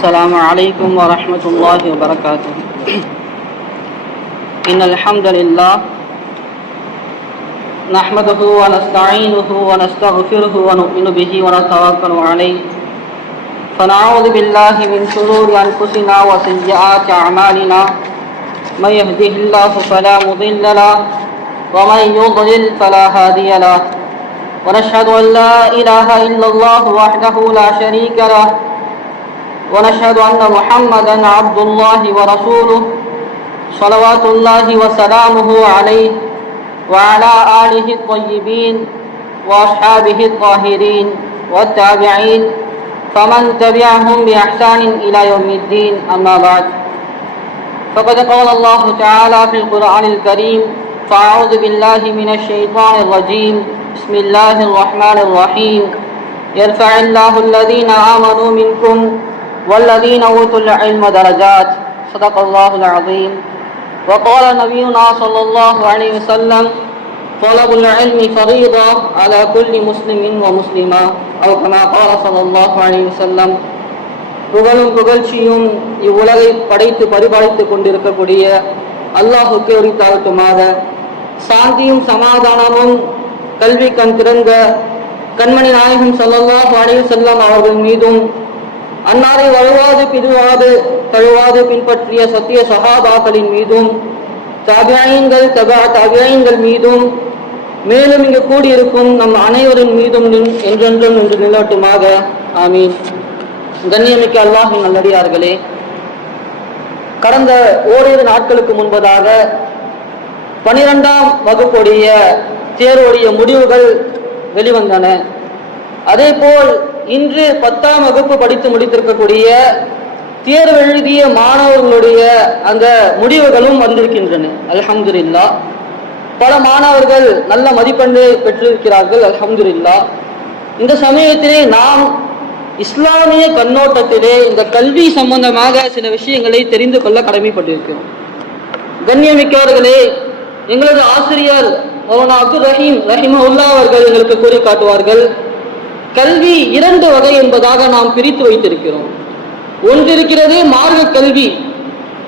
السلام عليكم ورحمة الله وبركاته. إن الحمد لله نحمده ونستعينه ونستغفره ونؤمن به ونتوكل عليه فنعوذ بالله من شرور أنفسنا وسيئات أعمالنا من يهده الله فلا مضل له ومن يضلل فلا هادي له ونشهد أن لا إله إلا الله وحده لا شريك له ونشهد أن محمدا عبد الله ورسوله صلوات الله وسلامه عليه وعلى آله الطيبين وأصحابه الطاهرين والتابعين فمن تبعهم بإحسان إلى يوم الدين. أما بعد، فقد قال الله تعالى في القرآن الكريم: فأعوذ بالله من الشيطان الرجيم، بسم الله الرحمن الرحيم، يرفع الله الذين آمنوا منكم والذين أوتوا العلم درجات. صدق الله العظيم. وقال نبينا صلى الله عليه وسلم: طلب العلم فريضة على كل مسلم ومسلمة، أو كما قال صلى الله عليه وسلم. புகழும் புகழ்ச்சியும் இவ்வுலகை படைத்து பரிபாலித்துக் கொண்டிருக்கக்கூடிய அல்லாஹுக்கு உரித்தாகட்டுமாக. சாந்தியும் சமாதானமும் கல்வி கண் திறந்த கண்மணி நாயகம் ஸல்லல்லாஹு அலைஹி வஸல்லம் அவர்கள் மீதும், அன்னாரை வழுவாது பிதுவாது தழுவாது பின்பற்றிய சத்திய சஹாபாக்களின் மீதும், தாபியீன்கள் தபா தாபியீன்கள் மீதும், மேலும் இங்கு கூடியிருக்கும் நம் அனைவரின் மீதும் என்றென்றும் நின்று நிலவட்டுமாக. ஆமீன். கண்ணியமிக்க அல்லாஹ்வின் நல்லடியார்களே, கடந்த ஓரிரு நாட்களுக்கு முன்பதாக 12ஆம் வகுப்புடைய தேர்வுடைய முடிவுகள் வெளிவந்தன. அதேபோல் இன்று 10ஆம் வகுப்பு படித்து முடித்திருக்கக்கூடிய தேர்வு எழுதிய மாணவர்களுடைய அந்த முடிவுகளும் வந்திருக்கின்றன. அல்ஹம்துலில்லாஹ். பல மாணவர்கள் நல்ல மதிப்பெண்ணை பெற்றிருக்கிறார்கள். அல்ஹம்துலில்லாஹ். இந்த சமயத்திலே நாம் இஸ்லாமிய கண்ணோட்டத்திலே இந்த கல்வி சம்பந்தமாக சில விஷயங்களை தெரிந்து கொள்ள கடமைப்பட்டிருக்கிறோம். கண்ணியமிக்கவர்களே, எங்களது ஆசிரியர் மௌலானா அப்துல் ரஹீம் ரஹிமஹுல்லாஹ் அவர்கள் எங்களுக்கு கூறி காட்டுவார்கள், கல்வி 2 வகை என்பதாக நாம் பிரித்து வைத்திருக்கிறோம். ஒன்று இருக்கிறது மார்க்க கல்வி,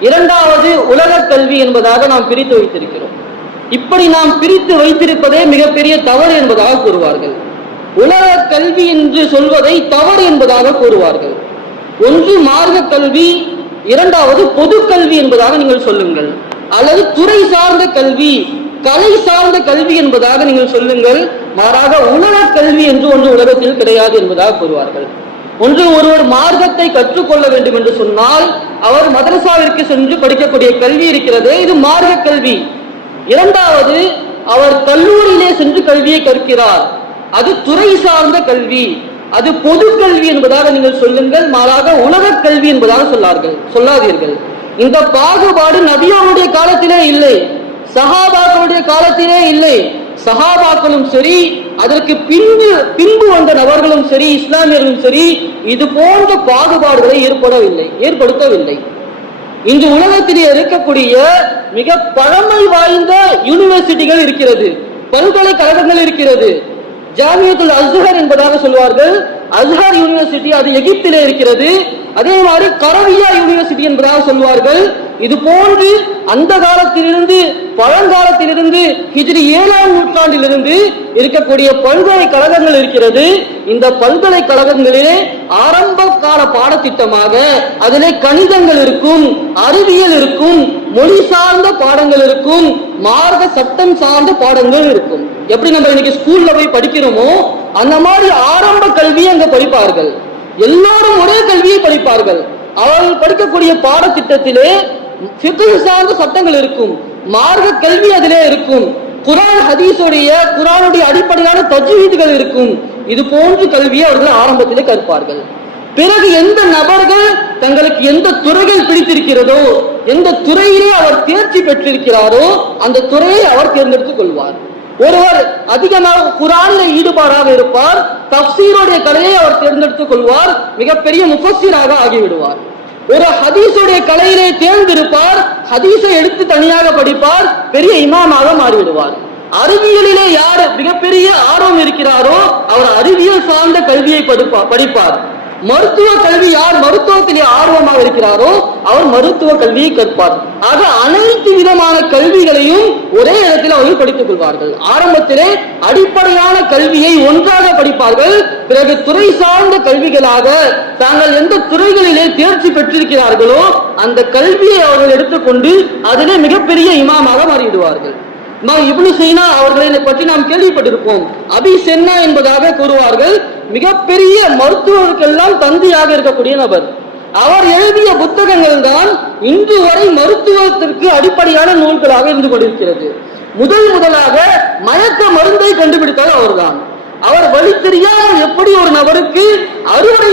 2வது உலக கல்வி என்பதாக நாம் பிரித்து வைத்திருக்கிறோம். இப்படி நாம் பிரித்து வைத்திருப்பதே மிகப்பெரிய தவறு என்பதாக கூறுவார்கள். உலக கல்வி என்று சொல்வதை தவறு என்பதாக கூறுவார்கள். ஒன்று மார்க்க கல்வி, 2வது பொது கல்வி என்பதாக நீங்கள் சொல்லுங்கள், அல்லது துறை சார்ந்த கல்வி, கலை சார்ந்த கல்வி என்பதாக நீங்கள் சொல்லுங்கள். மாறாக உலக கல்வி என்று ஒன்று உலகத்தில் கிடையாது என்பதாக கூறுவார்கள். ஒன்று, ஒருவர் மார்க்கத்தை கற்றுக்கொள்ள வேண்டும் என்று சொன்னால் அவர் மதரசாவிற்கு சென்று படிக்கக்கூடிய கல்வி இருக்கிறது, இது மார்க்க கல்வி. 2வது, அவர் கல்லூரியிலே சென்று கல்வியை கற்கிறார், அது துறை சார்ந்த கல்வி, அது பொது கல்வி என்பதாக நீங்கள் சொல்லுங்கள். மாறாக உலக கல்வி என்பதாக சொல்லாதீர்கள். இந்த பாகுபாடு நபியோருடைய காலத்திலே இல்லை, சஹாபாக்களுடைய காலத்திலே இல்லை. சஹாபாக்களும் சரி, அதற்கு பின்பு வந்த நபர்களும் சரி, இஸ்லாமியர்களும் சரி, இது போன்ற பாகுபாடுகளை ஏற்படுத்தவில்லை. இன்று உலகத்திலே இருக்கக்கூடிய மிக பழமை வாய்ந்த யூனிவர்சிட்டிகள் இருக்கிறது, பல்கலைக்கழகங்கள் இருக்கிறது. ஜாமியத்துல் அஸ்ஹர் என்பதாக சொல்வார்கள், அஸ்ஹர் யூனிவர்சிட்டி, அது எகிப்திலே இருக்கிறது. அதே மாதிரி கரவியா யூனிவர்சிட்டி என்பதாக சொல்வார்கள். இது போன்று அந்த காலத்திலிருந்து, பழங்காலத்திலிருந்து, ஹிஜ்ரி 7ஆம் நூற்றாண்டிலிருந்து இருக்கக்கூடிய பல்கலைக்கழகங்கள் இருக்கிறது. இந்த பல்கலைக்கழகங்களிலே ஆரம்ப கால பாடத்திட்டமாக அதிலே கணிதங்கள் இருக்கும், அறிவியல் இருக்கும், மொழி சார்ந்த பாடங்கள் இருக்கும், மார்க்க சட்டம் சார்ந்த பாடங்கள் இருக்கும். எப்படி நம்ம இன்னைக்கு ஸ்கூல்ல போய் படிக்கிறோமோ அந்த மாதிரி ஆரம்ப கல்வியை அங்க படிப்பார்கள். எல்லாரும் ஒரே கல்வியை படிப்பார்கள். அவர்கள் படிக்கக்கூடிய பாடத்திட்டத்திலே ஃபிக்ஹ் சார்ந்த சட்டங்கள் இருக்கும், மார்க்க கல்வி அதிலே இருக்கும், குர்ஆனுடைய அடிப்படையான தஜ்வீதுகள் இருக்கும். இது போன்ற கல்வியை அவர்கள் ஆரம்பத்திலே கற்பார்கள். பிறகு எந்த நபர்கள் தங்களுக்கு எந்த துறைகள் பிடித்திருக்கிறதோ, எந்த துறையிலே அவர் தேர்ச்சி பெற்றிருக்கிறாரோ அந்த துறையை அவர் தேர்ந்தெடுத்துக் கொள்வார். ஒருவர் அதிகமாக குர்ஆன்ல ஈடுபாடாக இருப்பார், தஃப்சீருடைய கலையை அவர் தேர்ந்தெடுத்துக் கொள்வார், மிகப்பெரிய முஃபஸ்ஸிராக ஆகிவிடுவார். ஒரு ஹதீஸுடைய கலையிலே தேர்ந்திருப்பார், ஹதீஸை எடுத்து தனியாக படிப்பார், பெரிய இமாமாக மாறிவிடுவார். அறிவியலிலே யார் மிகப்பெரிய ஆர்வம் இருக்கிறாரோ அவர் அறிவியல் சார்ந்த கல்வியை படிப்பார். மருத்துவ கல்வி யார் மருத்துவத்திலே ஆர்வம் இருக்கிறாரோ அவர் மருத்துவ கல்வியை கற்பார். ஆக அனைத்து விதமான கல்விகளையும் ஒரே இடத்தில் அவர்கள் படித்துக் கொள்வார்கள். ஆரம்பத்திலே அடிப்படையான கல்வியை ஒன்றாக படிப்பார்கள். பிறகு துறை சார்ந்த கல்விகளாக தாங்கள் எந்த துறைகளிலே தேர்ச்சி பெற்றிருக்கிறார்களோ அந்த கல்வியை அவர்கள் எடுத்துக்கொண்டு அதிலே மிகப்பெரிய இமாமாக மாறிவிடுவார்கள். இப்னு சீனா அவர்களை பற்றி நாம் கேள்விப்பட்டிருப்போம். அபி சென்னா என்பதாக கூறுவார்கள். மிகப்பெரிய மருத்துவருக்கெல்லாம் தந்தையாக இருக்கக்கூடிய நபர். அவர் எழுதிய புத்தகங்கள் தான் இன்று வரை மருத்துவத்திற்கு அடிப்படையான நூல்களாக இருந்து கொண்டிருக்கிறது. முதலாக மயக்க மருந்தை கண்டுபிடித்தவர் அவர்தான். அவர் வழி தெரியாமல் எப்படி ஒரு நபருக்கு அறுவை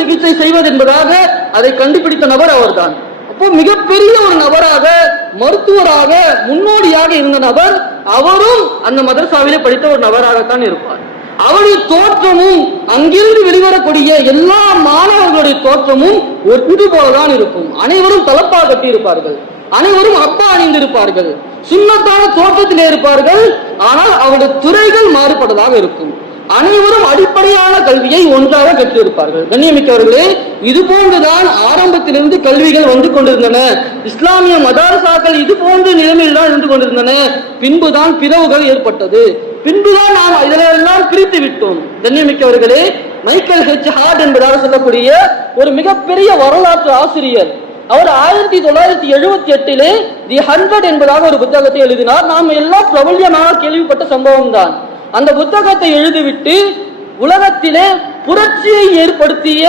சிகிச்சை செய்வது என்பதாக அதை கண்டுபிடித்த நபர் அவர்தான். அப்போ மிகப்பெரிய ஒரு நபராக, மருத்துவராக, முன்னோடியாக இருந்த நபர். அவரும் அந்த மதரசாவிலே படித்த ஒரு நபராகத்தான் இருப்பார். அவருடைய தோற்றமும் அங்கிருந்து வெளிவரக்கூடிய எல்லா மாணவர்களுடைய தோற்றமும் ஒன்று போலதான் இருக்கும். அனைவரும் தலப்பா கட்டி இருப்பார்கள், அனைவரும் அப்பா அணிந்திருப்பார்கள், சுண்ணத்தான தோற்றத்திலே இருப்பார்கள். ஆனால் அவருடைய துறைகள் மாறுபட்டதாக இருக்கும். அனைவரும் அடிப்படையான கல்வியை ஒன்றாக கற்றிருப்பார்கள். கண்ணியமிக்கவர்களே, இது போன்றுதான் ஆரம்பத்திலிருந்து கல்விகள் வந்து கொண்டிருந்தன. இஸ்லாமிய மதரசாக்கள் இது போன்ற நிலைமையில் தான் இருந்து கொண்டிருந்தன. பின்புதான் பிளவுகள் ஏற்பட்டது. பின்புதான் நாம் இதெல்லாம் பிரித்து விட்டோம். கண்ணியமிக்கவர்களே, மைக்கேல் ஹெச் ஹார்ட் என்பதாக சொல்லக்கூடிய ஒரு மிகப்பெரிய வரலாற்று ஆசிரியர். அவர் 1978 தி 100 என்பதாக ஒரு புத்தகத்தை எழுதினார். நாம் எல்லாம் பிரபல்யமாக கேள்விப்பட்ட சம்பவம் தான். அந்த புத்தகத்தை எழுதிவிட்டு உலகத்திலே புரட்சியை ஏற்படுத்திய,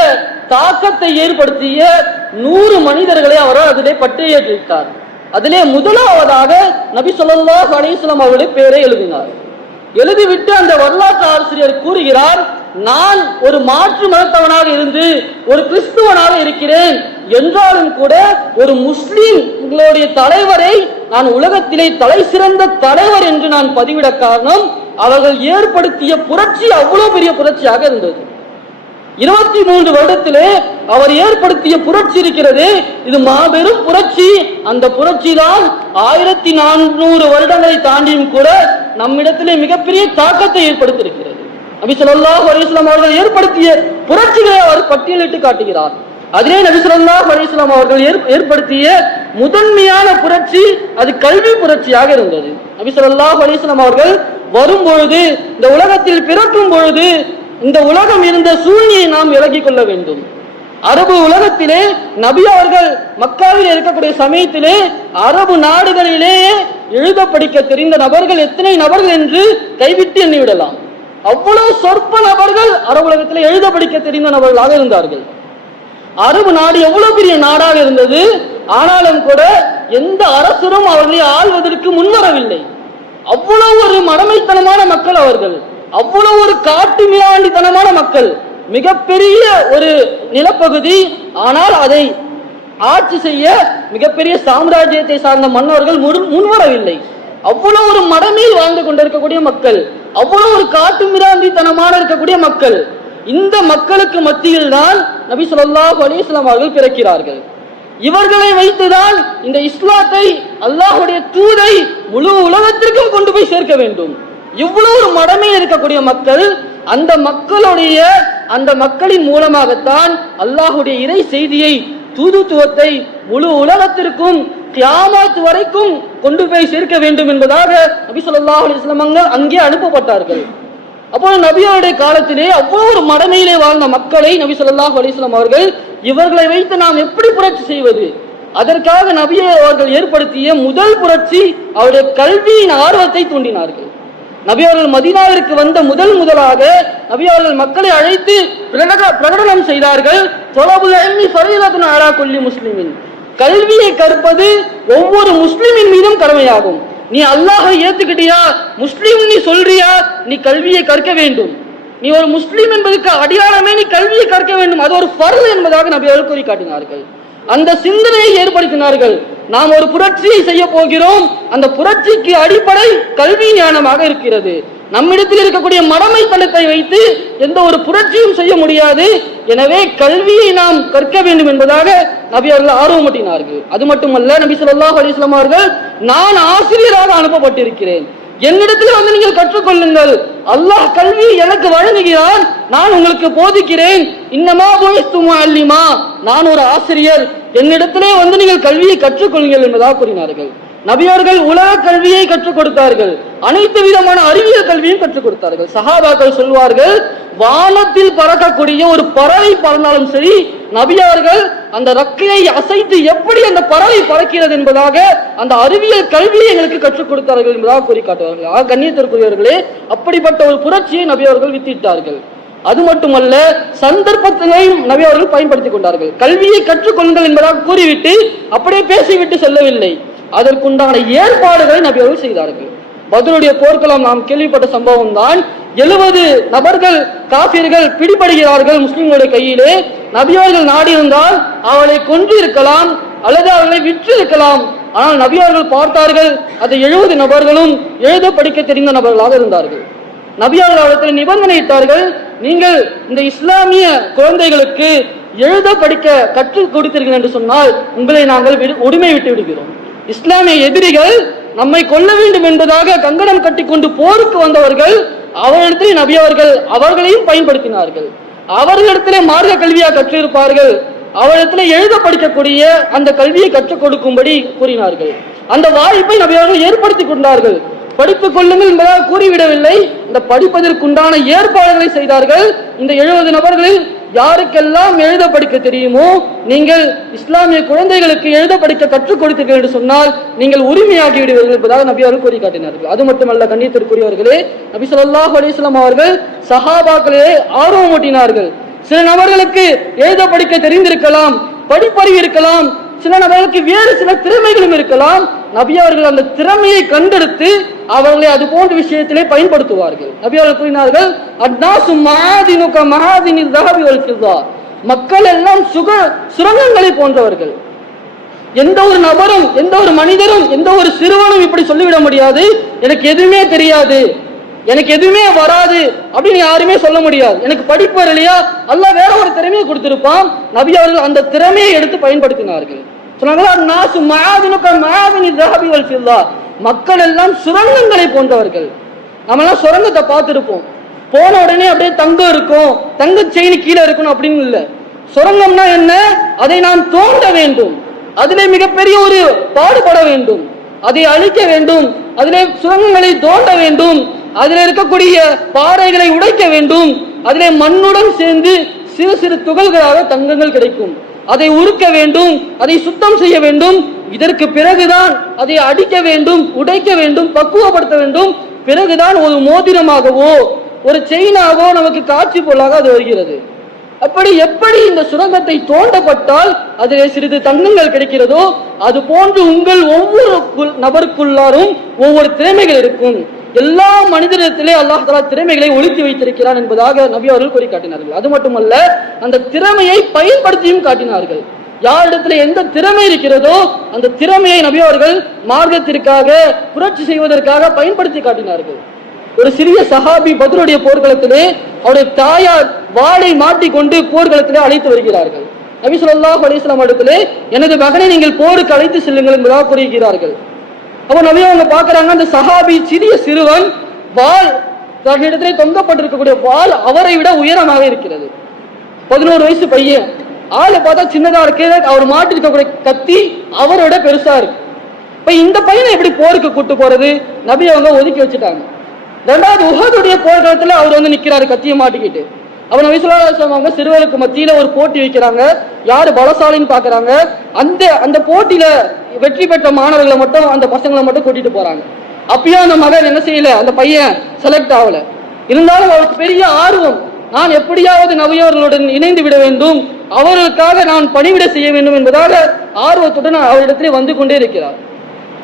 தாக்கத்தை ஏற்படுத்திய 100 மனிதர்களை அவரால் அதிலே பட்டியலிட்டார். அதிலே முதலாவதாக நபி ஸல்லல்லாஹு அலைஹி வஸல்லம் அவருடைய பெயரை எழுதினார். எழுதிவிட்டு அந்த வரலாற்று ஆசிரியர் கூறுகிறார், நான் ஒரு மாற்று மதத்தவனாக இருந்து ஒரு கிறிஸ்துவனாக இருக்கிறேன் என்றாலும் கூட ஒரு முஸ்லிம்களுடைய தலைவரை நான் உலகத்திலே தலை சிறந்த தலைவர் என்று நான் பதிவிட காரணம் அவர்கள் ஏற்படுத்திய புரட்சி அவ்வளவு பெரிய புரட்சியாக இருந்தது. 23 வருடத்திலே அவர் ஏற்படுத்திய புரட்சி இருக்கிறது, இது மாபெரும் புரட்சி. அந்த புரட்சி தான் 1400 வருடங்களை தாண்டியும் கூட நம்மிடத்திலே மிகப்பெரிய தாக்கத்தை ஏற்படுத்தியிருக்கிறது. நபி ஸல்லல்லாஹு அலைஹி வஸல்லம் அவர்கள் ஏற்படுத்திய புரட்சிகளை அவர் பட்டியலிட்டு காட்டுகிறார். அதிலே நபி ஸல்லல்லாஹு அலைஹி வஸல்லம் அவர்கள் ஏற்படுத்திய முதன்மையான புரட்சி அது கல்வி புரட்சியாக இருந்தது. நபி ஸல்லல்லாஹு அலைஹி வஸல்லம் அவர்கள் வரும் பொழுது, இந்த உலகத்தில் பிறக்கும் பொழுது, இந்த உலகம் இருந்த சூழ்நிலையை நாம் விலகிக் கொள்ள வேண்டும். அரபு உலகத்திலே நபி அவர்கள் மக்காவில் இருக்கக்கூடிய சமயத்திலே அரபு நாடுகளிலே எழுத படிக்க தெரிந்த நபர்கள் எத்தனை நபர்கள் என்று கைவிட்டு எண்ணிவிடலாம். அவ்வளவு சொற்ப நபர்கள் அரபு உலகத்திலே எழுத படிக்க தெரிந்த நபர்களாக இருந்தார்கள். அரபு நாடு எவ்வளவு பெரிய நாடாக இருந்தது. ஆனாலும் கூட எந்த அரசரும் அவர்களை ஆள்வதற்கு முன்வரவில்லை. அவ்வளவு ஒரு மடமைத்தனமான மக்கள் அவர்கள், அவ்வளவு ஒரு காட்டு மிராண்டித்தனமான மக்கள். மிகப்பெரிய ஒரு நிலப்பகுதி, ஆனால் அதை ஆட்சி செய்ய மிகப்பெரிய சாம்ராஜ்யத்தை சார்ந்த மன்னர்கள் முன்வரவில்லை. அவ்வளவு ஒரு மடமையில் வாழ்ந்து கொண்டிருக்கக்கூடிய மக்கள், அவ்வளவு ஒரு காட்டு மிராண்டித்தனமான இருக்கக்கூடிய மக்கள். இந்த மக்களுக்கு மத்தியில் தான் நபி ஸல்லல்லாஹு அலைஹி வஸல்லம் அவர்கள் பிறக்கிறார்கள். இவர்களை வைத்துதான் இந்த இஸ்லாத்தை, அல்லாஹ்வுடைய தூதை முழு உலகத்திற்கும் கொண்டு போய் சேர்க்க வேண்டும். இவ்வளவு ஒரு மடமையில் இருக்கக்கூடிய மக்கள், அந்த மக்களின் மூலமாகத்தான் அல்லாஹ்வுடைய இறை செய்தியை, தூதுத்துவத்தை முழு உலகத்திற்கும் கியாமத் வரைக்கும் கொண்டு போய் சேர்க்க வேண்டும் என்பதாக நபி ஸல்லல்லாஹு அலைஹி வஸல்லம் அங்கே அனுப்பப்பட்டார்கள். அப்போது நபியோடைய காலத்திலே அவ்வளவு ஒரு மடமையிலே வாழ்ந்த மக்களை நபி ஸல்லல்லாஹு அலைஹி வஸல்லம் அவர்கள், இவர்களை வைத்து நாம் எப்படி புரட்சி செய்வது? அதற்காக நபி அவர்கள் ஏற்படுத்திய முதல் புரட்சி அவருடைய கல்வியின் ஆர்வத்தை தூண்டினார்கள். நபி அவர்கள் மதீனாவிற்கு வந்த முதலாக நபி அவர்கள் மக்களை அழைத்து பிரகடனம் செய்தார்கள், தொலபுல் இல்மி ஃபரீலத்துன் அலா குல்லி முஸ்லிமின், கல்வியை கற்பது ஒவ்வொரு முஸ்லிமின் மீதும் கடமையாகும். நீ அல்லாஹை ஏத்துக்கிட்டியா, முஸ்லிம் நீ சொல்றியா, நீ கல்வியை கற்க வேண்டும். நீ ஒரு முஸ்லிம் என்பதற்கு அடையாளமே நீ கல்வியை கற்க வேண்டும். அது ஒரு ஃபர்து என்பதாக நபி அவர்கள் கூறி காட்டினார்கள். அந்த சிந்தனையை ஏற்படுத்தினார்கள். நாம் ஒரு புரட்சியை செய்ய போகிறோம், அந்த புரட்சிக்கு அடிப்படை கல்வி ஞானமாக இருக்கிறது. நம்மிடத்தில் இருக்கக்கூடிய மடமைத்தனத்தை வைத்து எந்த ஒரு புரட்சியும் செய்ய முடியாது. எனவே கல்வியை நாம் கற்க வேண்டும் என்பதாக நபி அவர்கள் ஆர்வமூட்டினார்கள். அது மட்டுமல்ல, நபி ஸல்லல்லாஹு அலைஹி வஸல்லம் அவர்கள், நான் ஆசிரியராக அனுப்பப்பட்டிருக்கிறேன், என்னிடத்தில் வந்து நீங்கள் கற்றுக்கொள்ளுங்கள். அல்லாஹ் கல்வியை எனக்கு வழங்குகிறான், நான் உங்களுக்கு போதிக்கிறேன். இன்னமா புஇஸ்து முஅல்லிமா, நான் ஒரு ஆசிரியர், என்னிடத்திலே வந்து நீங்கள் கல்வியை கற்றுக்கொள்ளுங்கள் என்பதாக கூறினார்கள். நபியவர்கள் உலக கல்வியை கற்றுக் கொடுத்தார்கள், அனைத்து விதமான அறிவியல் கல்வியும் கற்றுக் கொடுத்தார்கள். சஹாபாக்கள் சொல்வார்கள், வானத்தில் பறக்கக்கூடிய ஒரு பறவை பறந்தாலும் சரி, நபியவர்கள் அந்த ரக்கையை அசைத்து எப்படி அந்த பறவை பறக்கிறது என்பதாக அந்த அறிவியல் கல்வியை எங்களுக்கு கற்றுக் கொடுத்தார்கள் என்பதாக கூறி காட்டுவார்கள். கண்ணியத்திற்குரியவர்களே, அப்படிப்பட்ட ஒரு புரட்சியை நபியவர்கள் வித்திட்டார்கள். அது மட்டுமல்ல, சந்தர்ப்பத்திலையும் நபி அவர்கள் பயன்படுத்திக் கொண்டார்கள். கல்வியை கற்றுக்கொள்ளுங்கள் என்பதாக கூறிவிட்டு அப்படியே பேசிவிட்டு செல்லவில்லை, அதற்குண்டான ஏற்பாடுகளை நபி அவர்கள் செய்தார்கள். பத்ருடைய போர்க்களம் நாம் கேள்விப்பட்ட சம்பவம் தான். 70 நபர்கள் காபிர்கள் பிடிபடுகிறார்கள் முஸ்லிம்களுடைய கையிலே. நபி அவர்கள் நாடி இருந்தால் அவளை கொன்று இருக்கலாம் அல்லது அவர்களை விற்று இருக்கலாம். ஆனால் நபி அவர்கள் பார்த்தார்கள், அந்த 70 நபர்களும் எழுத படிக்க தெரிந்த நபர்களாக இருந்தார்கள். நபி அவர்கள் அவர்கள் நிபந்தனை இட்டார்கள், நீங்கள் இந்த இஸ்லாமிய குழந்தைகளுக்கு எழுத படிக்க கற்றுக் கொடுத்தீர்கள் என்று சொன்னால் உங்களை நாங்கள் உரிமை விட்டு விடுகிறோம். இஸ்லாமிய எதிரிகள் நம்மை கொல்ல வேண்டும் என்பதாக கங்கணம் கட்டி கொண்டு போருக்கு வந்தவர்கள், அவர்களிடத்திலே நபி அவர்கள் அவர்களையும் பயன்படுத்தினார்கள். அவர்களிடத்திலே மார்க்க கல்வியாக கற்றிருப்பார்கள், அவரிடத்திலே எழுத படிக்கக்கூடிய அந்த கல்வியை கற்றுக் கொடுக்கும்படி கூறினார்கள். அந்த வாய்ப்பை நபி அவர்கள் ஏற்படுத்தி கொண்டார்கள். படித்துக் கொள்ளுங்கள் என்பதாக கூறிவிடவில்லை, இந்த படிப்பதற்குண்டான ஏற்பாடுகளை செய்தார்கள். இந்த 70 நபர்களில் யாருக்கெல்லாம் எழுத படிக்க தெரியுமோ, நீங்கள் இஸ்லாமிய குழந்தைகளுக்கு எழுத படிக்க கற்றுக் கொடுத்தீர்கள் என்று சொன்னால் நீங்கள் உரிமையாகி விடுவீர்கள் என்பதாக நபி அவர்கள் கூறி காட்டினார்கள். அது மட்டுமல்ல, கண்ணியத்திற்குரியவர்களே, நபி ஸல்லல்லாஹு அலைஹி வஸல்லம் அவர்கள் சஹாபாக்களே ஆர்வமூட்டினார்கள். சில நபர்களுக்கு எழுத படிக்க தெரிந்திருக்கலாம், படிப்பறிவு இருக்கலாம், சில நபர்களுக்கு வேறு சில திறமைகளும் இருக்கலாம். நபி அவர்கள் அந்த திறமையை கண்டெடுத்து அவர்களை அது போன்ற விஷயத்திலே பயன்படுத்துவார்கள். நபி அவர்கள் கூறினார்கள், அன்னாசு மஆதினுக மஆதினில் ذهب والفضة, மக்கள் எல்லாம் சுரங்கங்களை போன்றவர்கள். எந்த ஒரு நபரும், எந்த ஒரு மனிதரும், எந்த ஒரு சிறுவனும் இப்படி சொல்லிவிட முடியாது, எனக்கு எதுவுமே தெரியாது, எனக்கு எதுவுமே வராது அப்படின்னு யாருமே சொல்ல முடியாது. எனக்கு படிப்பு வரலையா, அல்லாஹ் வேற ஒரு திறமையை கொடுத்திருப்பான். நபி அவர்கள் அந்த திறமையை எடுத்து பயன்படுத்தினார்கள். மக்கள் எல்லாம் சுரங்கங்களை போன்றவர்கள். நம்ம எல்லாம் சுரங்கத்தை பார்த்திருப்போம், போன உடனே அப்படியே தங்கம் இருக்கும், தங்க செயின் கீழே இருக்கணும் அப்படின்னு இல்லை. சுரங்கம்னா என்ன? அதை நாம் தோண்ட வேண்டும், அதிலே மிகப்பெரிய ஒரு பாடுபட வேண்டும், அதை அழிக்க வேண்டும், அதிலே சுரங்கங்களை தோண்ட வேண்டும், அதில் இருக்கக்கூடிய பாறைகளை உடைக்க வேண்டும், அதிலே மண்ணுடன் சேர்ந்து சிறு சிறு துகள்களாக தங்கங்கள் கிடைக்கும். அதை உருக்க வேண்டும், அதை சுத்தம் செய்ய வேண்டும், இதற்கு பிறகுதான் அதை அடிக்க வேண்டும், உடைக்க வேண்டும், பக்குவப்படுத்த வேண்டும், பிறகுதான் ஒரு மோதிரமாகவோ ஒரு செயினாகவோ நமக்கு காட்சி பொருளாக அது வருகிறது. அப்படி எப்படி இந்த சுரங்கத்தை தோண்டப்பட்டால் அதிலே சிறிது தங்கங்கள் கிடைக்கிறதோ அது போன்று உங்கள் ஒவ்வொரு நபருக்குள்ளாரும் ஒவ்வொரு திறமைகள் இருக்கும். எல்லா மனிதனிடத்திலே அல்லாஹ் தஆலா திறமைகளை ஒளித்து வைத்திருக்கிறான் என்பதாக நபி அவர்கள் கூறி காட்டினார்கள். அது மட்டுமல்ல, அந்த திறமையை பயன்படுத்தியும் காட்டினார்கள். யாரிடத்தில் எந்த திறமை இருக்கிறதோ அந்த திறமையை நபி அவர்கள் மார்க்கத்திற்காக புரட்சி செய்வதற்காக பயன்படுத்தி காட்டினார்கள். ஒரு சிறிய சஹாபி பத்ருடைய போர்க்களத்திலே அவருடைய தாயார் வாளை மாட்டிக்கொண்டு போர்க்களத்திலே அழைத்து வருகிறார்கள். நபி ஸல்லல்லாஹு அலைஹி வஸல்லம் இடத்திலே, எனது மகனை நீங்கள் போருக்கு அழைத்து செல்லுங்கள் என்பதாக கூறுகிறார்கள். அப்ப நபி அவங்க பாக்குறாங்க, அந்த சஹாபி சிறிய சிறுவன், வாள் தன்னிடத்திலே தொங்கப்பட்டிருக்கக்கூடிய வாள் அவரை விட உயரமாக இருக்கிறது. 11 வயசு பையன், ஆளை பார்த்தா சின்னதா இருக்கு, அவர் மாட்டிருக்கக்கூடிய கத்தி அவரோட பெருசா இருக்கு. இப்ப இந்த பையனை எப்படி போருக்கு கூட்டு போறது? நபி அவங்க ஒதுக்கி வச்சுட்டாங்க. ரெண்டாவது, உஹதுடைய போர்க்களத்துல அவர் வந்து நிக்கிறாரு கத்தியை மாட்டிக்கிட்டு. அப்ப நபி ஸல்லல்லாஹு அலைஹி வஸல்லம் அவங்க சிறுவருக்கு மத்தியில ஒரு போட்டி வைக்கிறாங்க, யாரு பலசாலின்னு பாக்குறாங்க. அந்த போட்டியில வெற்றி பெற்ற மாணவர்களை மட்டும், அந்த பசங்களை மட்டும் கூட்டிட்டு போறாங்க. அப்பயும் அந்த மகன் என்ன செய்யல, அந்த பையன் செலக்ட் ஆகல. இருந்தாலும் அவருக்கு பெரிய ஆர்வம், நான் எப்படியாவது நபியவர்களுடன் இணைந்து விட வேண்டும், அவர்களுக்காக நான் பணிவிட செய்ய வேண்டும் என்பதாக ஆர்வத்துடன் அவரிடத்திலே வந்து கொண்டே இருக்கிறார்.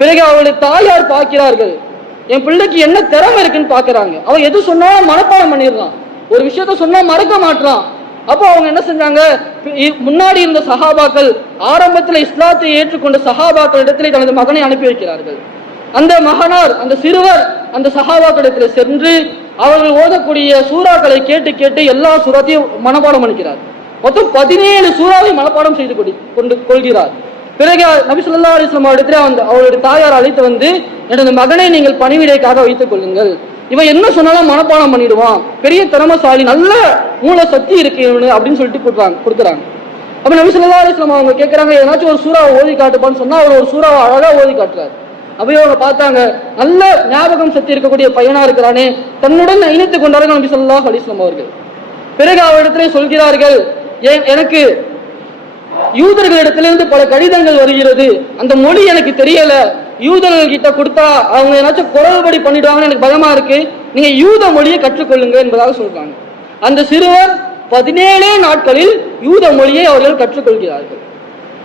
பிறகு அவருடைய தாயார் பார்க்கிறார்கள், என் பிள்ளைக்கு என்ன திறமை இருக்குன்னு பாக்குறாங்க. அவன் எது சொன்னாலும் மனப்பாடம் பண்ணிடுறான், ஒரு விஷயத்த சொன்னா மறக்க மாட்டான். அப்போ அவங்க என்ன செஞ்சாங்க, முன்னாடி இருந்த சஹாபாக்கள், ஆரம்பத்தில் இஸ்லாத்தை ஏற்றுக்கொண்ட சஹாபாக்கள் இடத்திலே தனது மகனை அனுப்பி வைக்கிறார்கள். அந்த மகனார், அந்த சிறுவர் அந்த சஹாபாக்களிடத்தில் சென்று அவர்கள் ஓதக்கூடிய சூறாக்களை கேட்டு கேட்டு எல்லா சூறாத்தையும் மனப்பாடம் பண்ணிக்கிறார். மொத்தம் 17 சூறாவை மனப்பாடம் செய்து கொள்கிறார். பிறகு நபி ஸல்லல்லாஹு அலைஹி வஸல்லம் இடத்துல அவருடைய தாயார் அழைத்து வந்து, எனது மகனை நீங்கள் பணிவிடைக்காக வைத்துக் கொள்ளுங்கள், இவன் என்ன சொன்னாலும் மனப்பாடம் பண்ணிடுவான், பெரிய திறமசாலி, நல்ல மூல சக்தி இருக்கு அப்படின்னு சொல்லிட்டு கொடுக்குறாங்க. அப்ப நபி ஸல்லல்லாஹு அலைஹி வஸல்லம் அவங்க கேட்கறாங்க, ஏதாச்சும் ஒரு சூறாவை ஓதி காட்டுப்பான்னு சொன்னா அவர் ஒரு சூறாவை அழகா ஓதி காட்டுறாரு. அப்பயே அவங்க பார்த்தாங்க, நல்ல ஞாபகம் சக்தி இருக்கக்கூடிய பையனா இருக்கிறானே, தன்னுடன் இணைத்துக் கொண்டார்கள் நபி ஸல்லல்லாஹு அலைஹி வஸல்லம் அவர்கள். பிறகு அவரிடத்திலே சொல்கிறார்கள், எனக்கு யூதர்களிடத்திலிருந்து பல கடிதங்கள் வருகிறது, அந்த மொழி எனக்கு தெரியல, யூதர்கள் கிட்ட கொடுத்தா அவங்க ஏதாச்சும் குறவுபடி பண்ணிடுவாங்கன்னு எனக்கு பயமா இருக்கு, நீங்க யூத மொழியை கற்றுக்கொள்ளுங்க என்பதாக சொல்றாங்க. அந்த சிறுவர் 17 நாட்களில் யூத மொழியை அவர்கள் கற்றுக்கொள்கிறார்கள்.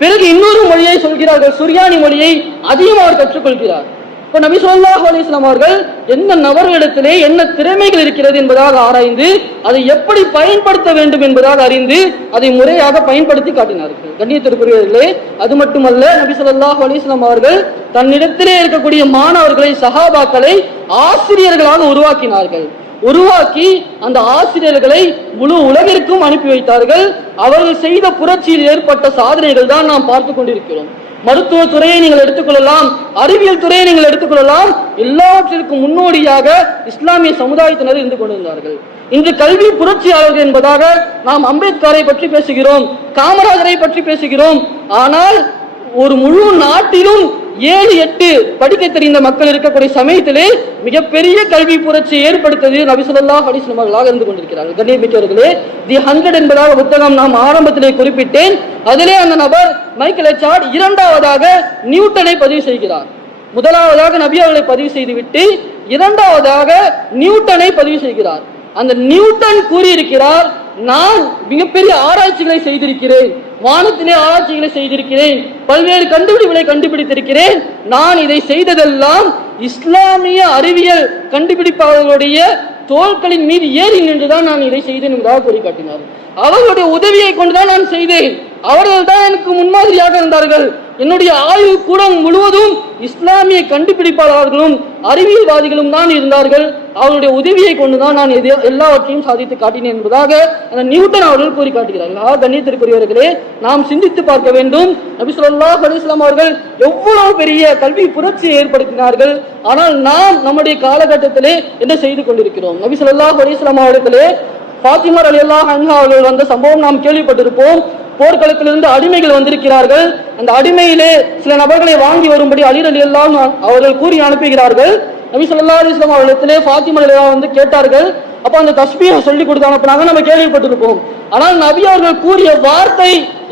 பிறகு இன்னொரு மொழியை சொல்கிறார்கள், சுரியானி மொழியை, அதையும் அவர் கற்றுக்கொள்கிறார். இப்ப நபி ஸல்லல்லாஹு அலைஹி வஸல்லம் அவர்கள் எந்த நபர்களிடத்திலே என்ன திறமைகள் இருக்கிறது என்பதாக ஆராய்ந்து அதை எப்படி பயன்படுத்த வேண்டும் என்பதாக அறிந்து அதை முறையாக பயன்படுத்தி காட்டினார்கள். கண்ணியத்திற்குரியவர்களே, அது மட்டுமல்ல, நபி ஸல்லல்லாஹு அலைஹி வஸல்லம் அவர்கள் தன்னிடத்திலே இருக்கக்கூடிய மாணவர்களை, சஹாபாக்களை ஆசிரியர்களாக உருவாக்கினார்கள். உருவாக்கி அந்த ஆசிரியர்களை முழு உலகிற்கும் அனுப்பி வைத்தார்கள். அவர்கள் செய்த புரட்சியில் ஏற்பட்ட சாதனைகள் தான் நாம் பார்த்து கொண்டிருக்கிறோம். மருத்துவ துறையை நீங்கள் எடுத்துக்கொள்ளலாம், அறிவியல் துறையை நீங்கள் எடுத்துக்கொள்ளலாம், எல்லாவற்றிற்கும் முன்னோடியாக இஸ்லாமிய சமுதாயத்தினர் இருந்து கொண்டிருந்தார்கள். இன்று கல்வி புரட்சியாளர்கள் என்பதாக நாம் அம்பேத்கரை பற்றி பேசுகிறோம், காமராஜரை பற்றி பேசுகிறோம். ஆனால் ஒரு முழு நாட்டிலும் 7-8 படிக்க தெரிந்த மக்கள் இருக்கக்கூடிய சமயத்திலே மிகப்பெரிய கல்வி புரட்சியை ஏற்படுத்தது நபி ஸல்லல்லாஹு அலைஹி வஸல்லம் அவர்களாக இருந்து கொண்டிருக்கிறார்கள். கண்ணியமிக்கவர்களே, தி 100 என்பதாக புத்தகம் நாம் ஆரம்பத்திலே குறிப்பிட்டேன். அதிலே அந்த நபர் மைக்கேல் எச்சார்ட் 2வது நியூட்டனை பதிவு செய்கிறார். முதலாவதாக நபி அவர்களை பதிவு செய்துவிட்டு 2வது நியூட்டனை பதிவு செய்கிறார். அந்த நியூட்டன் கூறியிருக்கிறார், நான் மிகப்பெரிய ஆராய்ச்சிகளை செய்திருக்கிறேன், வானத்திலே ஆராய்ச்சிகளை செய்திருக்கிறேன், பல்வேறு கண்டுபிடிப்புகளை கண்டுபிடித்திருக்கிறேன், நான் இதை செய்ததெல்லாம் இஸ்லாமிய அறிவியல் கண்டுபிடிப்பாளர்களுடைய தோள்களின் மீது ஏறி நின்றுதான் நான் இதை செய்தேன் என்பதாக கூறி காட்டினார். அவர்களுடைய உதவியை கொண்டுதான் நான் செய்தேன், அவர்கள் தான் எனக்கு முன்மாதிரியாக இருந்தார்கள். என்னுடைய ஆய்வு கூடம் முழுவதும் இஸ்லாமிய கண்டுபிடிப்பாளர்களும் அறிவியல்வாதிகளும் தான் இருந்தார்கள். அவருடைய உதவியை கொண்டுதான் நான் எல்லாவற்றையும் சாதித்து காட்டினேன் என்பதாக அந்த நியூட்டன் அவர்கள் கூறி காட்டுகிறார்கள். கண்ணியத்திற்குரியவர்களே, நாம் சிந்தித்து பார்க்க வேண்டும், நபி ஸல்லல்லாஹு அலைஹி வஸல்லம் அவர்கள் எவ்வளவு பெரிய கல்வி புரட்சியை ஏற்படுத்தினார்கள். ஆனால் நாம் நம்முடைய காலகட்டத்திலே என்ன செய்து கொண்டிருக்கிறோம்? நபி ஸல்லல்லாஹு அலைஹி வஸல்லம் அவர்களே ஃபாத்திமா ரலியல்லாஹு அன்ஹா அவர்கள் வந்த சம்பவம் நாம் கேள்விப்பட்டிருப்போம். போர்க்களத்திலிருந்து அடிமைகள் வந்திருக்கிறார்கள். அந்த அடிமையிலே சில நபர்களை வாங்கி வரும்படி அலி ரலியல்லாஹு அவர்கள் கூறி அனுப்புகிறார்கள். நபி ஸல்லல்லாஹு அலைஹி வஸல்லம் அவர்களிடத்திலே ஃபாத்திமா ரலியல்லாஹு வந்து கேட்டார்கள். அப்ப அந்த தஸ்பீஹை சொல்லி கொடுத்து அனுப்புனாங்க, நம்ம கேள்விப்பட்டிருப்போம். ஆனால் நபி அவர்கள் கூறிய வார்த்தை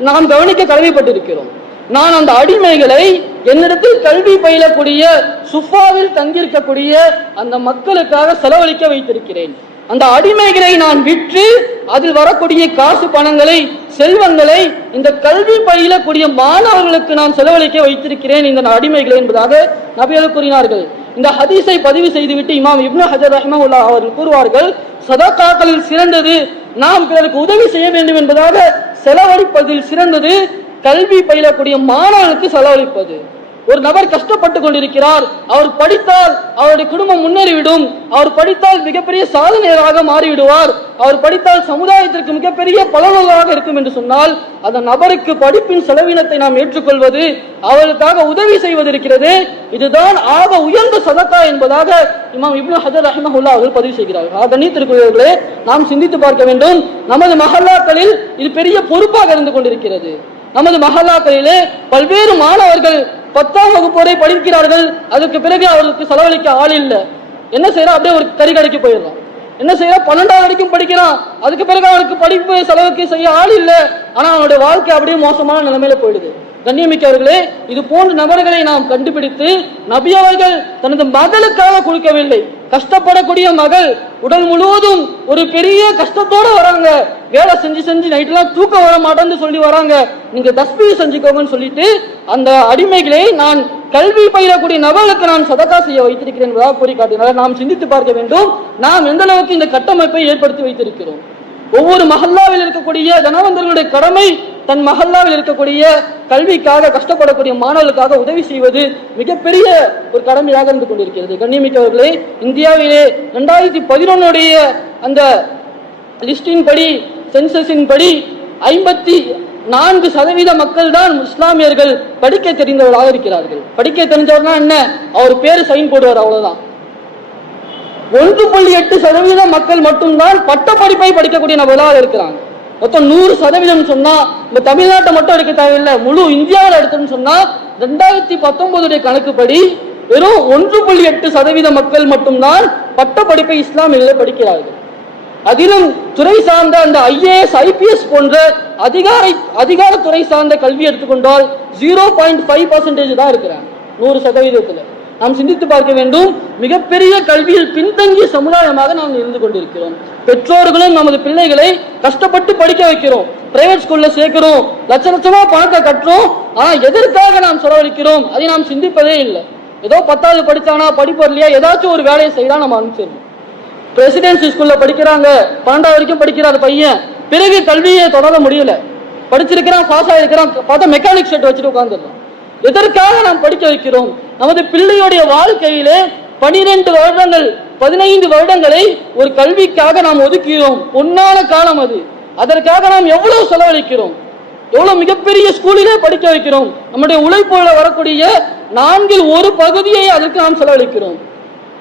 நாம் கவனிக்க கடமைப்பட்டிருக்கிறோம். நான் அந்த அடிமைகளை என்னிடத்தில் கல்வி பயிலக்கூடிய சுஃபாவில் தங்கியிருக்கக்கூடிய அந்த மக்களுக்காக செலவழிக்க வைத்திருக்கிறேன். அந்த அடிமைகளை நான் விற்று அதில் வரக்கூடிய காசு பணங்களை, செல்வங்களை இந்த கல்வி பயிலக்கூடிய மாணவர்களுக்கு நான் செலவழிக்க வைத்திருக்கிறேன் இந்த அடிமைகளை என்பதாக நபிகள் கூறினார்கள். இந்த ஹதீஸை பதிவு செய்துவிட்டு இமாம் இப்னு ஹஜர் ரஹ்மஹுல்லாஹ் அவர்கள் கூறுவார்கள், சதகாக்களில் சிறந்தது நாம் பிறருக்கு உதவி செய்ய வேண்டும் என்பதாக செலவழிப்பதில் சிறந்தது கல்வி பயிலக்கூடிய மாணவர்களுக்கு செலவழிப்பது. ஒரு நபர் கஷ்டப்பட்டு கொண்டிருக்கிறார், அவர் படித்தால் அவருடைய குடும்பம் முன்னேறிவிடும், அவர் படித்தால் மிகப்பெரிய சாதனையராக மாறிவிடுவார், அவர் படித்தால் சமுதாயத்திற்கு மிகப்பெரிய பலனாக இருக்கும் என்று சொன்னால் அந்த நபருக்கு படிப்பின் செலவினத்தை நாம் ஏற்றுக்கொள்வது, அவருக்காக உதவி செய்வது இருக்கிறது, இதுதான் ஆக உயர்ந்த சதகா என்பதாக இமாம் இப்னு ஹஜர் ரஹ்மஹுல்லாஹ் அவர்கள் பதிவு செய்கிறார்கள். கண்ணியத்திற்குரியவர்களே, நாம் சிந்தித்து பார்க்க வேண்டும். நமது மஹல்லாக்களில் இது பெரிய பொறுப்பாக இருந்து கொண்டிருக்கிறது. நமது மஹல்லாக்களிலே பல்வேறு மாணவர்கள் 10ஆம் வகுப்பு வரை படிக்கிறார்கள். அதுக்கு பிறகு அவருக்கு செலவழிக்க ஆள் இல்லை. என்ன செய்யறா? அப்படியே ஒரு கறி கடைக்கு போயிடுறான். என்ன செய்யறா? 12ஆம் வரைக்கும் படிக்கிறான். அதுக்கு பிறகு அவனுக்கு படிப்பு செலவுக்கு செய்ய ஆள் இல்லை. ஆனா அவனுடைய வாழ்க்கை அப்படியே மோசமான நிலைமையில போயிடுது. கண்ணியமிக்கவர்களே, இது போன்ற நபர்களை நாம் கண்டுபிடித்து, நபி அவர்கள் தனது மகளுக்காக கொடுக்கவில்லை. கஷ்டப்படக்கூடிய மகள் உடல் முழுவதும் ஒரு பெரிய கஷ்டத்தோட வராங்க, வேலை செஞ்சு செஞ்சு நைட்டெல்லாம் தூக்கம் வர மாட்டேன்னு சொல்லி வராங்க, நீங்க தஸ்பீஹ் செஞ்சுக்கோங்கன்னு சொல்லிட்டு அந்த அடிமைகளை நான் கல்வி பயிலக்கூடிய நபர்களுக்கு நான் சதகா செய்ய வைத்திருக்கிறேன் என்பதாக கூறி காட்டினார். நாம் சிந்தித்து பார்க்க வேண்டும், நாம் எந்த அளவுக்கு இந்த கட்டமைப்பை ஏற்படுத்தி வைத்திருக்கிறோம். ஒவ்வொரு மஹல்லாவில் இருக்கக்கூடிய தனவந்தர்களுடைய கடமை தன் மஹல்லாவில் இருக்கக்கூடிய கல்விக்காக கஷ்டப்படக்கூடிய மாணவர்களுக்காக உதவி செய்வது மிகப்பெரிய ஒரு கடமையாக இருந்து கொண்டிருக்கிறது. கண்ணியமிக்கவர்களே, இந்தியாவிலே 2011 அந்த லிஸ்டின் படி, சென்சஸின் படி 4% மக்கள் தான் இஸ்லாமியர்கள் படிக்க தெரிந்தவர்களாக இருக்கிறார்கள். படிக்க தெரிஞ்சவர்னா என்ன, அவர் பேரு சைன் போடுவார், அவ்வளவுதான். 1.8% மக்கள் மட்டும்தான் பட்ட படிப்பை படிக்கக்கூடிய நபர்களாக இருக்கிறாங்க. மொத்தம் 100% சொன்னா இந்த தமிழ்நாட்டை மட்டும் எடுக்க தேவையில்லை, முழு இந்தியாவில் எடுத்துன்னு சொன்னா 2019 கணக்குப்படி வெறும் 1.8% மக்கள் மட்டும்தான் பட்ட படிப்பை இஸ்லாமியர்கள் படிக்கிறார்கள். அதிலும் துறை சார்ந்த அந்த IAS IPS போன்ற அதிகாரத்துறை சார்ந்த கல்வி எடுத்துக்கொண்டால் 0.5% தான் இருக்கிறாங்க 100%. நாம் சிந்தித்து பார்க்க வேண்டும், மிகப்பெரிய கல்வியில் பின்தங்கிய சமுதாயமாக நாம் இருந்து கொண்டிருக்கிறோம். பெற்றோர்களும் நமது பிள்ளைகளை கஷ்டப்பட்டு படிக்க வைக்கிறோம், பிரைவேட் ஸ்கூல்ல சேர்க்கிறோம், லட்ச லட்சமா பணத்தை கட்டுறோம். ஆனா எதற்காக நாம் செலவழிக்கிறோம் அதை நாம் சிந்திப்பதே இல்லை. ஏதோ 10வது படிச்சானா படிப்பு வரலையா, ஏதாச்சும் ஒரு வேலையை செய்யலாம் நம்ம அனுப்பிச்சிடணும். பிரசிடென்சி ஸ்கூல்ல படிக்கிறாங்க, 12வது வரைக்கும் படிக்கிறார் பையன், பிறகு கல்வியை தொடர முடியல, படிச்சிருக்கிறான், பாஸ் ஆயிருக்கிறான், பார்த்தா மெக்கானிக் ஷெட் வச்சுட்டு உட்கார்ந்துடுறான். எதற்காக நாம் படிக்க வைக்கிறோம்? நமது பிள்ளையுடைய வாழ்க்கையிலே 12 வருடங்கள் 15 வருடங்களை ஒரு கல்விக்காக நாம் ஒதுக்கிறோம். பொன்னான காலம் அது. அதற்காக நாம் எவ்வளவு செலவழிக்கிறோம், எவ்வளவு மிகப்பெரிய ஸ்கூலிலே படிக்க வைக்கிறோம். நம்முடைய உழைப்புல வரக்கூடிய 1/4 பகுதியை அதற்கு நாம் செலவழிக்கிறோம்.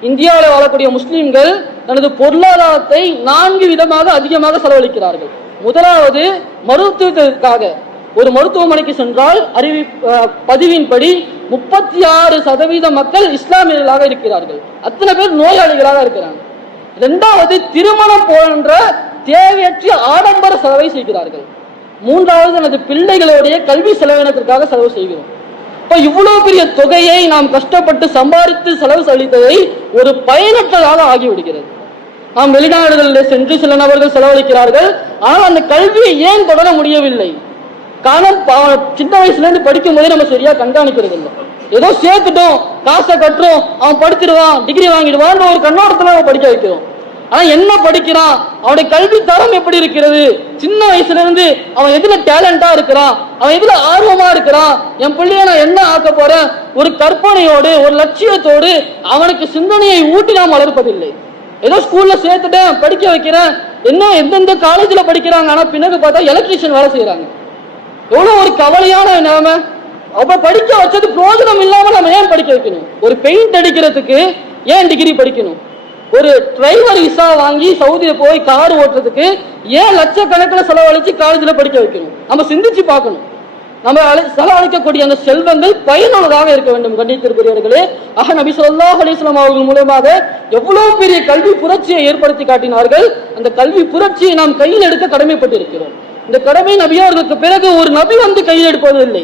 இந்தியாவில் வாழக்கூடிய முஸ்லிம்கள் தனது பொருளாதாரத்தை 4 விதமாக அதிகமாக செலவழிக்கிறார்கள். முதலாவது மருத்துவத்திற்காக. ஒரு மருத்துவமனைக்கு சென்றால் பதிவின்படி 36% மக்கள் இஸ்லாமியர்களாக இருக்கிறார்கள், அத்தனை பேர் நோயாளிகளாக இருக்கிறாங்க. 2வது திருமணம் போன்ற தேவையற்ற ஆடம்பர செலவை செய்கிறார்கள். 3வது எனது பிள்ளைகளுடைய கல்வி செலவினத்திற்காக செலவு செய்கிறோம். இப்ப இவ்வளவு பெரிய தொகையை நாம் கஷ்டப்பட்டு சம்பாதித்து செலவு செலுத்ததை ஒரு பயனற்றதாக ஆகிவிடுகிறது. நாம் வெளிநாடுகளில் சென்று சில நபர்கள் செலவழிக்கிறார்கள், ஆனால் அந்த கல்வியை ஏன் தொடர முடியவில்லை? காரணம், சின்ன வயசுல இருந்து படிக்கும் போதே நம்ம சரியா கண்காணிக்கிறது இல்லை. ஏதோ சேர்த்துட்டோம், காசை கட்டுறோம், அவன் படிச்சிருவான், டிகிரி வாங்கிடுவான் ஒரு கண்ணோட்டத்துல அவன் படிக்க வைக்கிறோம். ஆனா என்ன படிக்கிறான், அவனுடைய கல்வி தரம் எப்படி இருக்கிறது, சின்ன வயசுல இருந்து அவன் எதுல டேலண்டா இருக்கிறான், அவன் எதுல ஆர்வமா இருக்கிறான், என் பிள்ளைய நான் என்ன ஆக்க போறேன், ஒரு கற்பனையோடு ஒரு லட்சியத்தோடு அவனுக்கு சிந்தனையை ஊட்டி நாம் வளர்ப்பதில்லை. ஏதோ ஸ்கூல்ல சேர்த்துட்டேன், படிக்க வைக்கிறேன், என்ன எந்தெந்த காலேஜ்ல படிக்கிறாங்க, ஆனா பின்னாடி பார்த்தா எலக்ட்ரீஷியன் வேலை செய்யறாங்க. எவ்வளவு ஒரு கவலையான நிலைமை. அப்ப படிக்க வச்சது பிரயோஜனம் இல்லாம நம்ம ஏன் படிக்க வைக்கணும்? ஒரு பெயிண்ட் அடிக்கிறதுக்கு ஏன் டிகிரி படிக்கணும்? ஒரு டிரைவர் விசா வாங்கி சவுதியில போய் கார் ஓட்டுறதுக்கு ஏன் லட்சக்கணக்கில் செலவழிச்சு காலேஜில் படிக்க வைக்கணும்? நம்ம சிந்திச்சு பார்க்கணும். நம்ம செலவழிக்கக்கூடிய அந்த செல்வங்கள் பயனுள்ளதாக இருக்க வேண்டும். கண்ணியத்திற்குரியவர்களே, நபி ஸல்லல்லாஹு அலைஹி வஸல்லம் அவர்கள் மூலமாக எவ்வளவு பெரிய கல்வி புரட்சியை ஏற்படுத்தி காட்டினார்கள். அந்த கல்வி புரட்சியை நாம் கையில் எடுக்க கடமைப்பட்டிருக்கிறோம். இந்த கடமை நபியார்களுக்கு பிறகு ஒரு நபி வந்து கையில் எடுப்பதில்லை,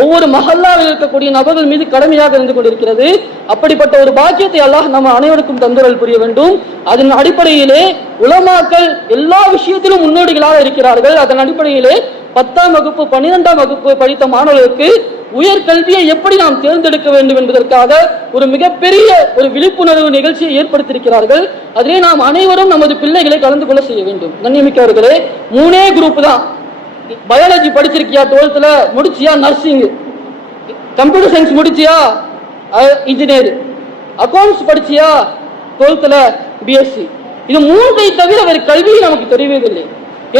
ஒவ்வொரு மஹல்லாவில் இருக்கக்கூடிய நபர்கள் மீது கடமையாக இருந்து கொண்டிருக்கிறது. அப்படிப்பட்ட ஒரு பாக்கியத்தை அல்லாஹ் நம்ம அனைவருக்கும் தந்தரல் புரிய வேண்டும். அதன் அடிப்படையிலே உலமாக்கள் எல்லா விஷயத்திலும் முன்னோடிகளாக இருக்கிறார்கள். அதன் அடிப்படையிலே 10ஆம் வகுப்பு 12ஆம் வகுப்பு படித்த மாணவர்களுக்கு உயர்கல்வியை எப்படி நாம் தேர்ந்தெடுக்க வேண்டும் என்பதற்காக ஒரு மிகப்பெரிய ஒரு விழிப்புணர்வு நிகழ்ச்சியை ஏற்படுத்தியிருக்கிறார்கள். அதிலே நாம் அனைவரும் நமது பிள்ளைகளை கலந்து கொள்ள செய்ய வேண்டும். கண்ணியமிக்கவர்களே, 3 குரூப் தான். பயாலஜி படிச்சிருக்கியா, 12th முடிச்சியா நர்சிங், கம்ப்யூட்டர் சயின்ஸ் முடிச்சியா இன்ஜினியர், அக்கௌண்ட்ஸ் படிச்சியா 12th BSc. இது 3ஐ தவிர வேறு கல்வி நமக்கு தெரியவதில்லை.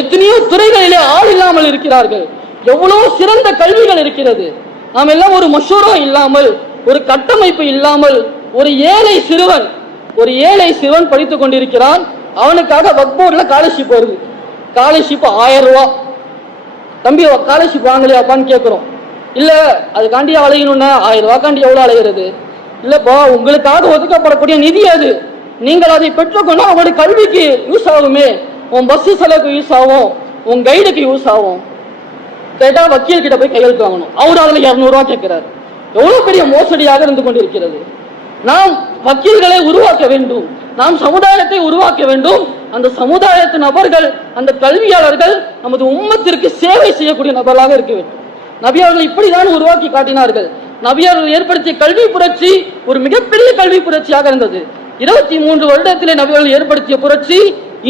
எத்தனையோ துறைகளிலே ஆள் இல்லாமல் இருக்கிறார்கள். எவ்வளவு சிறந்த கல்விகள் இருக்கிறது. நாம் எல்லாம் ஒரு மஷூரா இல்லாமல், ஒரு கட்டமைப்பு இல்லாமல், ஒரு ஏழை சிறுவன் படித்துக் கொண்டிருக்கிறான். அவனுக்காக வக்ஃப் போர்டுல ஸ்காலர்ஷிப் வருது. ஸ்காலர்ஷிப் 1000 ரூபாய். தம்பி ஸ்காலர்ஷிப் வாங்கலையாப்பான்னு கேட்கிறோம். இல்ல அதுக்காண்டி அலையணும்னா 1000 ரூபாய்க்காண்டி எவ்வளவு அலைகிறது? இல்லப்பா, உங்களுக்காக ஒதுக்கப்படக்கூடிய நிதி அது, நீங்கள் அதை பெற்றுக்கொண்டா அவங்களுடைய கல்விக்கு யூஸ் ஆகுமே, உன் பஸ் செலவுக்கு யூஸ் ஆகும், உன் கைடுக்கு யூஸ் ஆகும். கேட்டா வக்கீல் கிட்ட போய் கையெழுத்து வாங்கணும், அவரு அதுல 200 ரூபாய் கேட்கிறார். எவ்வளவு பெரிய மோசடியாக இருந்து கொண்டிருக்கிறது. நாம் வக்கீல்களை உருவாக்க வேண்டும், நாம் சமுதாயத்தை உருவாக்க வேண்டும். அந்த சமுதாயத்து நபர்கள், அந்த கல்வியாளர்கள் நமது உம்மத்திற்கு சேவை செய்யக்கூடிய நபர்களாக இருக்க வேண்டும். நபியார்கள் இப்படிதான் உருவாக்கி காட்டினார்கள். நபியார்கள் ஏற்படுத்திய கல்வி புரட்சி ஒரு மிகப்பெரிய கல்வி புரட்சியாக இருந்தது. 23 வருடத்திலே நபியார்கள் ஏற்படுத்திய புரட்சி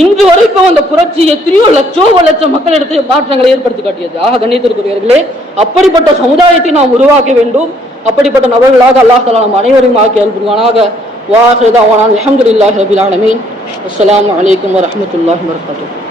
இன்று வரைக்கும் அந்த புரட்சி எத்தனையோ லட்சம் மக்களிடத்தில் மாற்றங்களை ஏற்படுத்தி காட்டியது. கண்ணியத்திற்குரியவர்களே, அப்படிப்பட்ட சமுதாயத்தை நாம் உருவாக்க வேண்டும். அப்படிப்பட்ட நபர்களாக அல்லாஹ் தஆலா நம் அனைவரையும் ஆக்கி அருள் புரிவானாக. வா ஆகிரு தஅவானா அல்ஹம்துலில்லாஹி ரப்பில் ஆலமீன். அஸ்ஸலாமு அலைக்கும் வரஹ்மத்துல்லாஹி வபரகாத்துஹு.